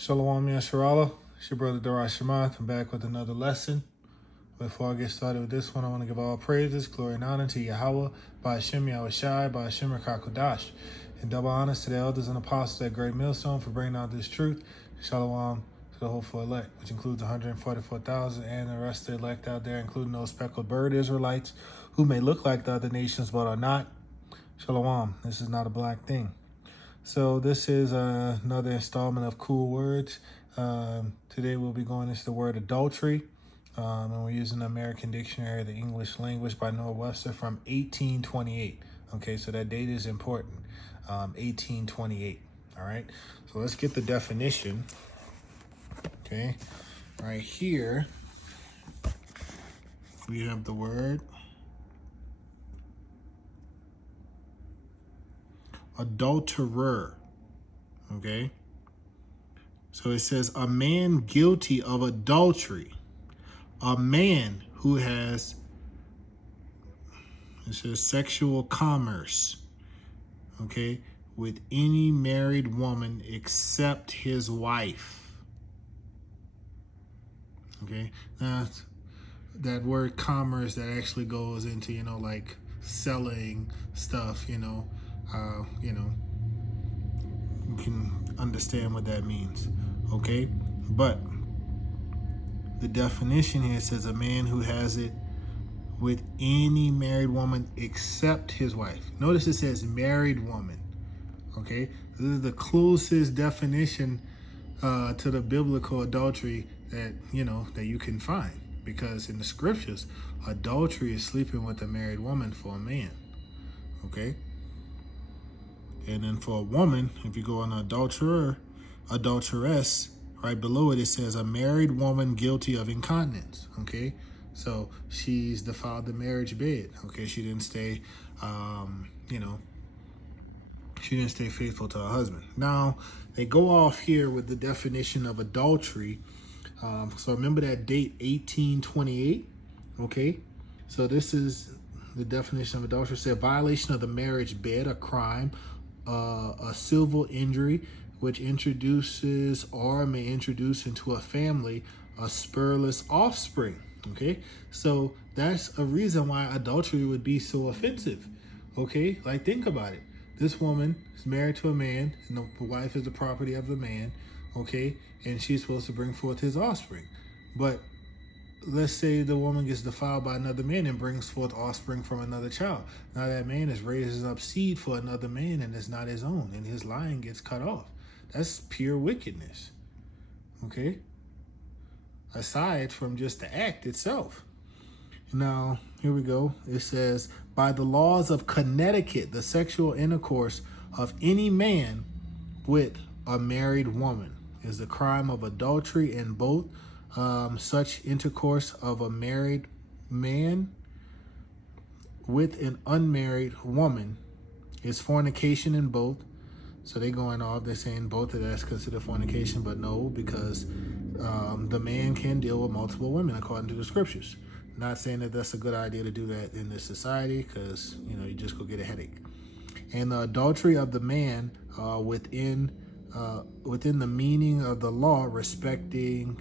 Shalom Yasharala, it's your brother Darash Shemath. I'm back with another lesson. Before I get started with this one, I want to give all praises, glory, and honor to Yahweh, by Hashem Yahushai, by Hashem Rakakodash, and double honors to the elders and apostles at Great Millstone for bringing out this truth. Shalom to the hopeful elect, which includes 144,000 and the rest of the elect out there, including those speckled bird Israelites who may look like the other nations but are not. Shalom, this is not a black thing. So this is another installment of Cool Words. Today we'll be going into the word adultery. And we're using the American Dictionary of the English Language by Noah Webster from 1828. Okay, so that date is important. 1828. All right, so let's get the definition. Okay, right here we have the word adulterer. Okay, so it says a man guilty of adultery, a man who has, it says, sexual commerce, okay, with any married woman except his wife. Okay, now that word commerce, that actually goes into, like selling stuff, you can understand what that means, okay? But the definition here says a man who has it with any married woman except his wife. Notice it says married woman, okay? This is the closest definition to the biblical adultery that you can find, because in the scriptures, adultery is sleeping with a married woman for a man, okay? And then for a woman, if you go on adulterer, adulteress, right below it, it says a married woman guilty of incontinence. Okay, so she's defiled the marriage bed. Okay, she didn't stay, she didn't stay faithful to her husband. Now they go off here with the definition of adultery. So remember that date, 1828. Okay, so this is the definition of adultery. It said violation of the marriage bed, a crime, a civil injury which introduces or may introduce into a family a spurless offspring. Okay, so that's a reason why adultery would be so offensive. Okay, like think about it. This woman is married to a man, and the wife is the property of the man. Okay, and she's supposed to bring forth his offspring. But let's say the woman gets defiled by another man and brings forth offspring from another child. Now that man is raises up seed for another man and it's not his own, and his line gets cut off. That's pure wickedness. Okay? Aside from just the act itself. Now, here we go. It says, by the laws of Connecticut, the sexual intercourse of any man with a married woman is the crime of adultery, in both such intercourse of a married man with an unmarried woman is fornication in both. So they going off, they're saying both of that's considered fornication, but no, because the man can deal with multiple women according to the scriptures. Not saying that that's a good idea to do that in this society, because you just go get a headache. And the adultery of the man within the meaning of the law respecting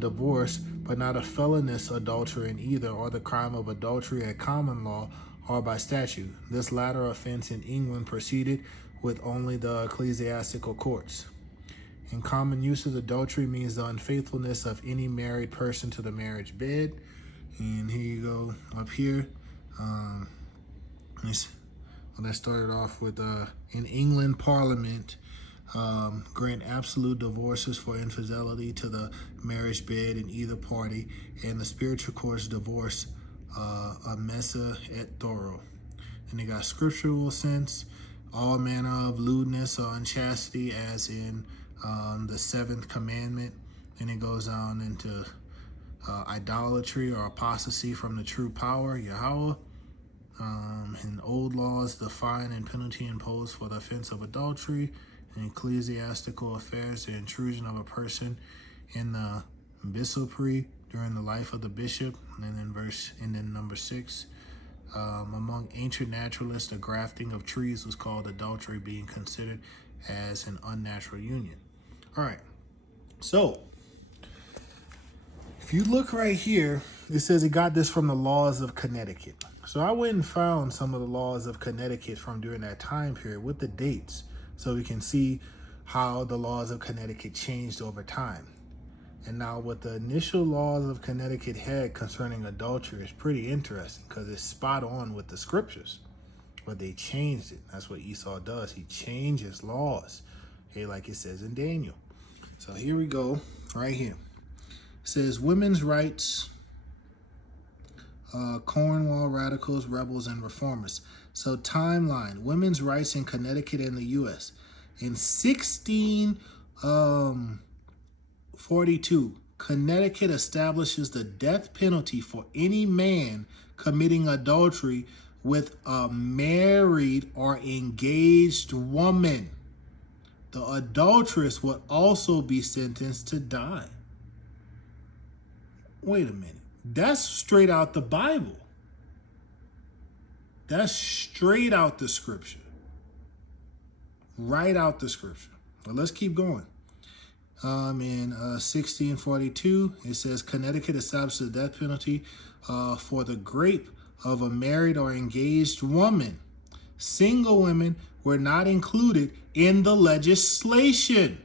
divorce, but not a felonious adultery in either, or the crime of adultery at common law or by statute. This latter offense in England proceeded with only the ecclesiastical courts. In common uses, adultery means the unfaithfulness of any married person to the marriage bed. And here you go up here. Let's start it off with in England, Parliament grant absolute divorces for infidelity to the marriage bed in either party, and the spiritual courts divorce a messa et thoro. And they got scriptural sense, all manner of lewdness or unchastity, as in the seventh commandment. And it goes on into idolatry or apostasy from the true power, Yahweh. In old laws, the fine and penalty imposed for the offense of adultery. In ecclesiastical affairs, the intrusion of a person in the bishopric during the life of the bishop. And then number 6, among ancient naturalists, the grafting of trees was called adultery, being considered as an unnatural union. All right. So if you look right here, it says he got this from the laws of Connecticut. So I went and found some of the laws of Connecticut from during that time period with the dates, so we can see how the laws of Connecticut changed over time. And now what the initial laws of Connecticut had concerning adultery is pretty interesting because it's spot on with the scriptures. But they changed it. That's what Esau does. He changes laws. Okay, like it says in Daniel. So here we go, right here. It says women's rights, Cornwall radicals, rebels, and reformers. So timeline, women's rights in Connecticut and the U.S. In 1642, Connecticut establishes the death penalty for any man committing adultery with a married or engaged woman. The adulteress would also be sentenced to die. Wait a minute. That's straight out the Bible. That's straight out the scripture. Right out the scripture. But let's keep going. In 1642, it says Connecticut established the death penalty for the rape of a married or engaged woman. Single women were not included in the legislation.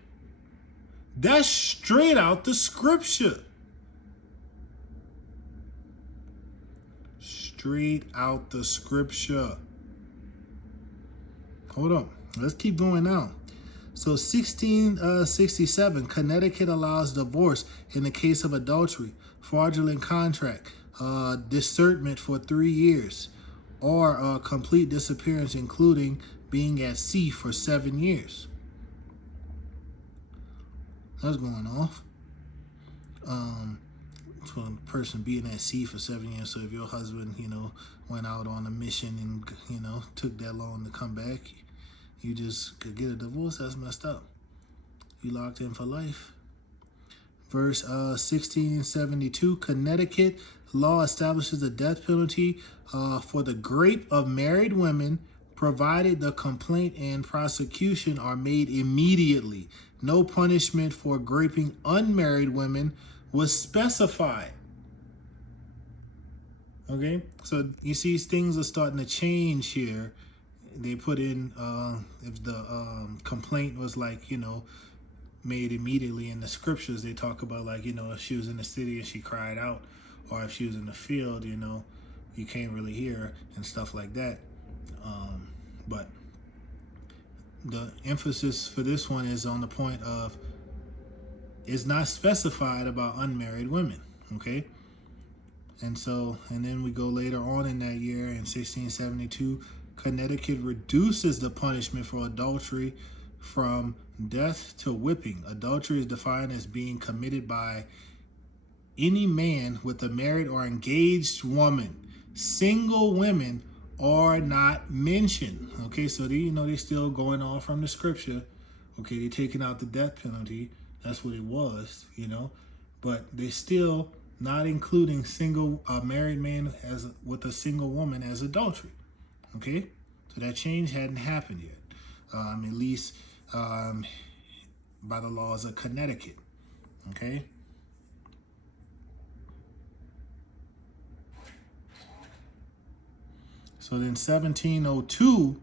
That's straight out the scripture. Straight out the scripture. Hold on. Let's keep going now. So 1667, Connecticut allows divorce in the case of adultery, fraudulent contract, discernment for 3 years, or complete disappearance, including being at sea for 7 years. That's going off. For a person being at sea for 7 years. So if your husband, went out on a mission and, took that long to come back, you just could get a divorce. That's messed up. You locked in for life. Verse 1672, Connecticut law establishes the death penalty for the rape of married women, provided the complaint and prosecution are made immediately. No punishment for raping unmarried women was specified. Okay, so you see things are starting to change here. They put in if the complaint was made immediately. In the scriptures, they talk about if she was in the city and she cried out, or if she was in the field, you can't really hear her and stuff like that. But the emphasis for this one is on the point of it's not specified about unmarried women, okay? And then we go later on in that year in 1672, Connecticut reduces the punishment for adultery from death to whipping. Adultery is defined as being committed by any man with a married or engaged woman. Single women are not mentioned. Okay, so they're still going on from the scripture. Okay, they're taking out the death penalty. That's what it was, but they still not including single married man with a single woman as adultery. Okay, so that change hadn't happened yet, at least by the laws of Connecticut. Okay. So then 1702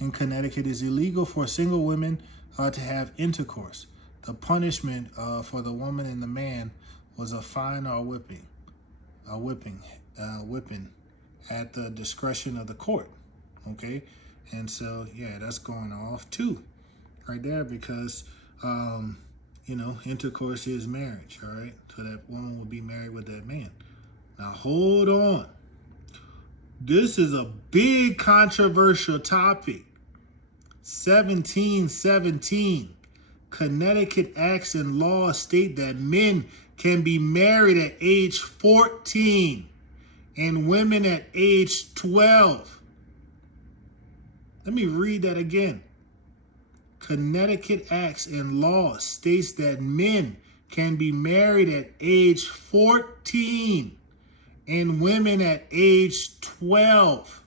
in Connecticut is illegal for single women to have intercourse. The punishment for the woman and the man was a fine or whipping at the discretion of the court. Okay, and so that's going off too, right there, because intercourse is marriage. All right, so that woman will be married with that man. Now hold on. This is a big controversial topic. 1717. Connecticut acts and laws state that men can be married at age 14 and women at age 12. Let me read that again. Connecticut acts and laws states that men can be married at age 14 and women at age 12.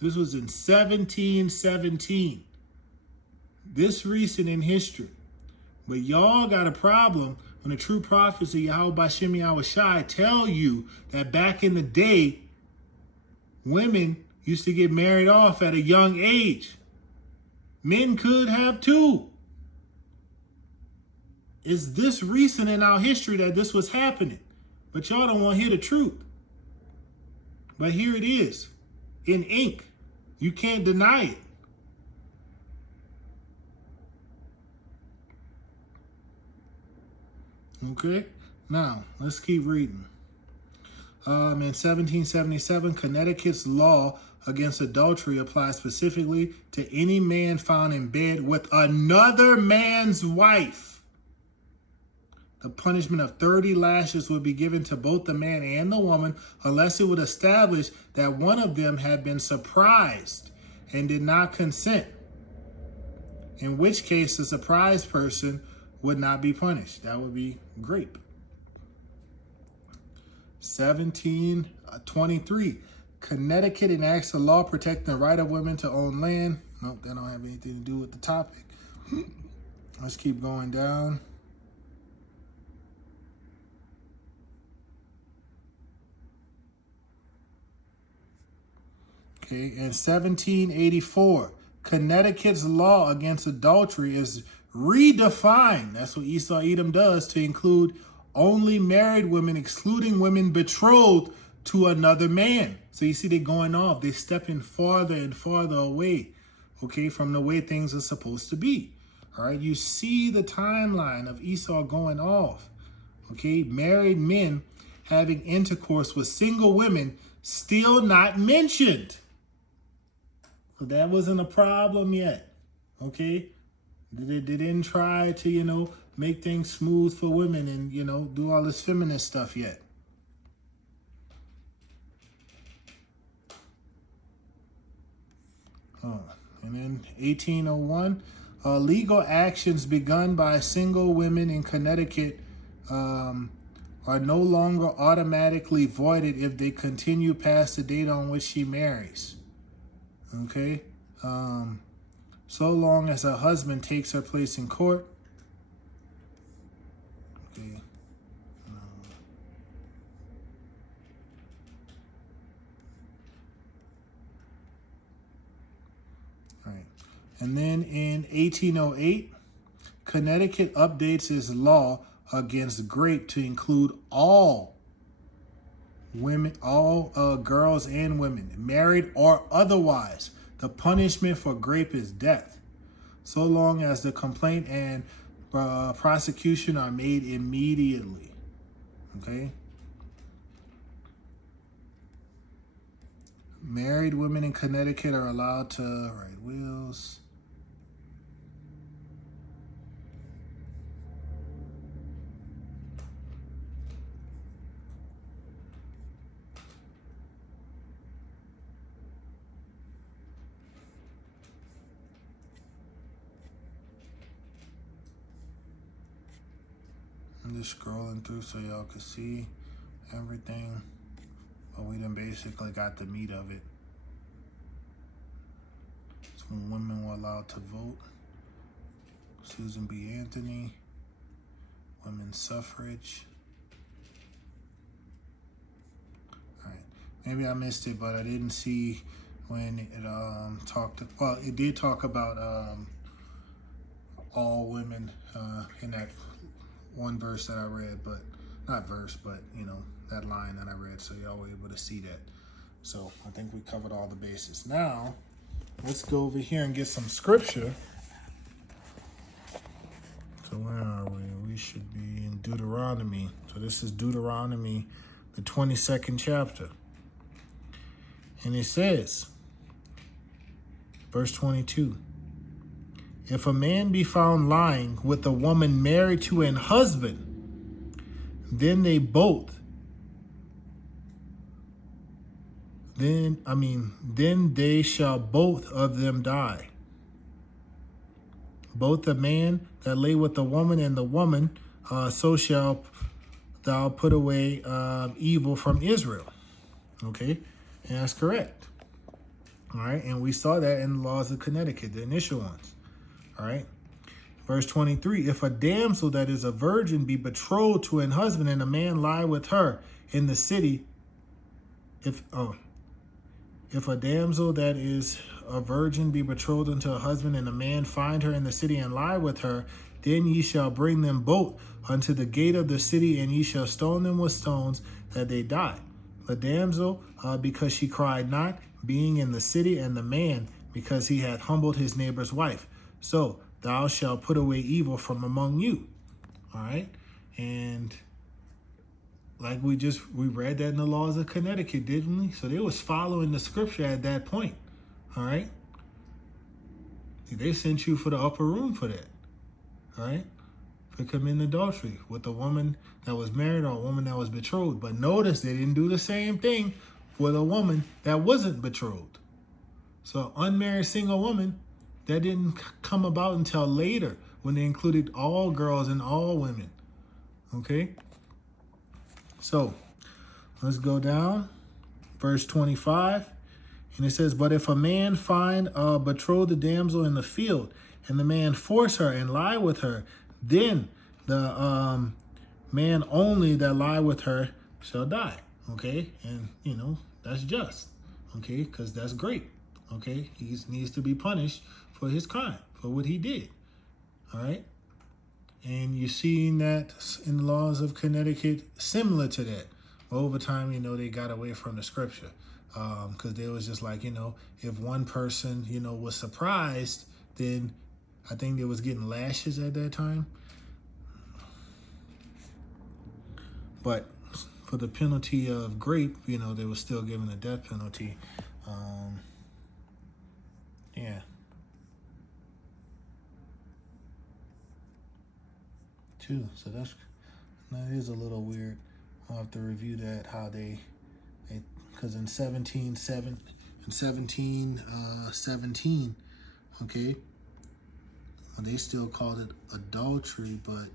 This was in 1717. This recent in history. But y'all got a problem when the true prophets of Yahweh Bashim Yahweh Shai tell you that back in the day, women used to get married off at a young age. Men could have too. It's this recent in our history that this was happening. But y'all don't want to hear the truth. But here it is, in ink. You can't deny it. Okay, now let's keep reading. In 1777, Connecticut's law against adultery applies specifically to any man found in bed with another man's wife. The punishment of 30 lashes would be given to both the man and the woman unless it would establish that one of them had been surprised and did not consent, in which case the surprised person would not be punished. That would be grape. 1723, Connecticut enacts a law protecting the right of women to own land. Nope, that don't have anything to do with the topic. Let's keep going down. Okay, in 1784, Connecticut's law against adultery is redefined. That's what Esau Edom does, to include only married women, excluding women betrothed to another man. So you see, they're going off. They're stepping farther and farther away, okay, from the way things are supposed to be. All right, you see the timeline of Esau going off. Okay, married men having intercourse with single women still not mentioned. So that wasn't a problem yet. Okay, they didn't try to, make things smooth for women and, do all this feminist stuff yet. And then 1801, legal actions begun by single women in Connecticut are no longer automatically voided if they continue past the date on which she marries. Okay? So long as her husband takes her place in court. Okay. All right. And then in 1808, Connecticut updates its law against grape to include all women, all girls and women, married or otherwise. The punishment for grape is death, so long as the complaint and prosecution are made immediately. Okay? Married women in Connecticut are allowed to write wills. I'm just scrolling through so y'all can see everything, but we done basically got the meat of it. It's when women were allowed to vote. Susan B. Anthony, women's suffrage. All right, maybe I missed it, but I didn't see when it talked. Well, it did talk about all women in that one verse that I read, but not verse, but that line that I read, so y'all were able to see that. So I think we covered all the bases. Now let's go over here and get some scripture. So where are we? We should be in Deuteronomy. So this is Deuteronomy, the 22nd chapter. And it says, verse 22, if a man be found lying with a woman married to an husband, then they shall both of them die. Both the man that lay with the woman and the woman, so shall thou put away evil from Israel. Okay, and that's correct. All right, and we saw that in the laws of Connecticut, the initial ones. All right. Verse 23, if a damsel that is a virgin be betrothed to an husband, and a man lie with her in the city, if a damsel that is a virgin be betrothed unto a husband, and a man find her in the city and lie with her, then ye shall bring them both unto the gate of the city, and ye shall stone them with stones, that they die. The damsel, because she cried not, being in the city, and the man, because he hath humbled his neighbor's wife. So thou shalt put away evil from among you. All right. And like we read that in the laws of Connecticut, didn't we? So they was following the scripture at that point. All right. They sent you for the upper room for that. All right. For committing adultery with a woman that was married or a woman that was betrothed. But notice they didn't do the same thing with a woman that wasn't betrothed. So unmarried single woman, that didn't come about until later, when they included all girls and all women. Okay? So let's go down. Verse 25. And it says, but if a man find a betrothed damsel in the field, and the man force her and lie with her, then the man only that lie with her shall die. Okay? And, that's just. Okay? Because that's great. Okay? He needs to be punished for his crime, for what he did. All right? And you're seeing that in the laws of Connecticut, similar to that. Over time, they got away from the scripture. Because they was just like, if one person, was surprised, then I think they was getting lashes at that time. But for the penalty of grape, they were still giving a death penalty. Yeah. Too. So that is a little weird. I'll have to review that, how they because in 1717, okay, they still called it adultery, but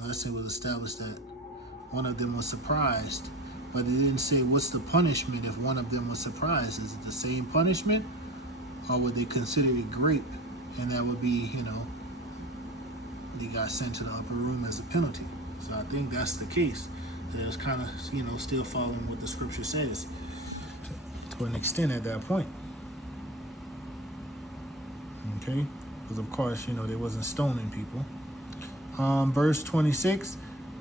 unless it was established that one of them was surprised, but it didn't say what's the punishment if one of them was surprised. Is it the same punishment, or would they consider it grape, and that would be, they got sent to the upper room as a penalty? So I think that's the case. It's kind of, still following what the scripture says to an extent at that point. Okay? Because, of course, they wasn't stoning people. Verse 26,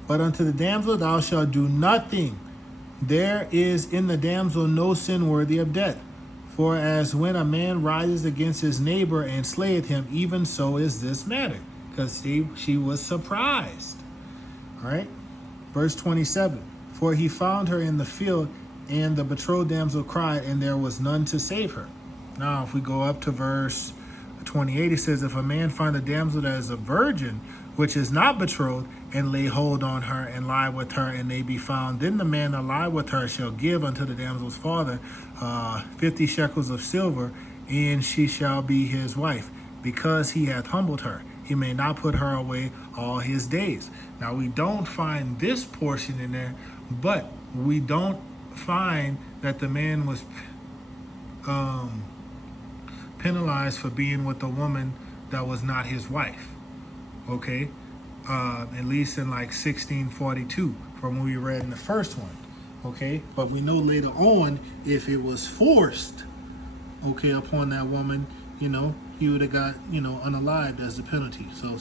but unto the damsel thou shalt do nothing. There is in the damsel no sin worthy of death. For as when a man rises against his neighbor and slayeth him, even so is this matter. Because she was surprised. All right? Verse 27, for he found her in the field, and the betrothed damsel cried, and there was none to save her. Now, if we go up to verse 28, it says, if a man find a damsel that is a virgin, which is not betrothed, and lay hold on her, and lie with her, and they be found, then the man that lie with her shall give unto the damsel's father 50 shekels of silver, and she shall be his wife, because he hath humbled her. He may not put her away all his days. Now, we don't find this portion in there, but we don't find that the man was penalized for being with a woman that was not his wife. Okay? At least in like 1642 from what we read in the first one. Okay? But we know later on, if it was forced, okay, upon that woman, he would have got, unalived as the penalty. So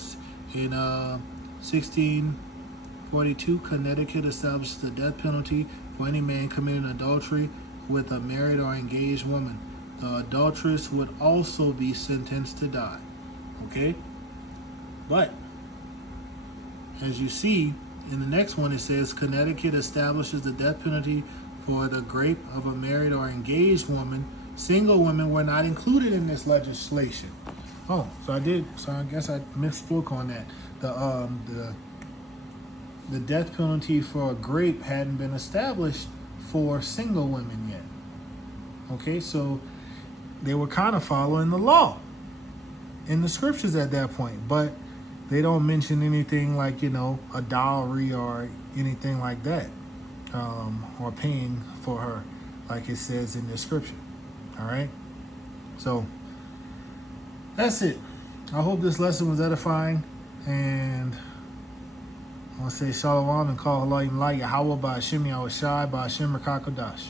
in 1642, Connecticut established the death penalty for any man committing adultery with a married or engaged woman. The adulteress would also be sentenced to die. Okay? But, as you see, in the next one it says, Connecticut establishes the death penalty for the rape of a married or engaged woman. Single women were not included in this legislation. Oh, so I guess I misspoke on that. The death penalty for a grape hadn't been established for single women yet. Okay, so they were kind of following the law in the scriptures at that point, but they don't mention anything like, a dowry or anything like that, or paying for her like it says in the scripture. All right, so that's it. I hope this lesson was edifying, and I want to say shalom and call Halayim Lai Yahweh Ba'Hashem Yahushai Ba'Hashem Rakakodash.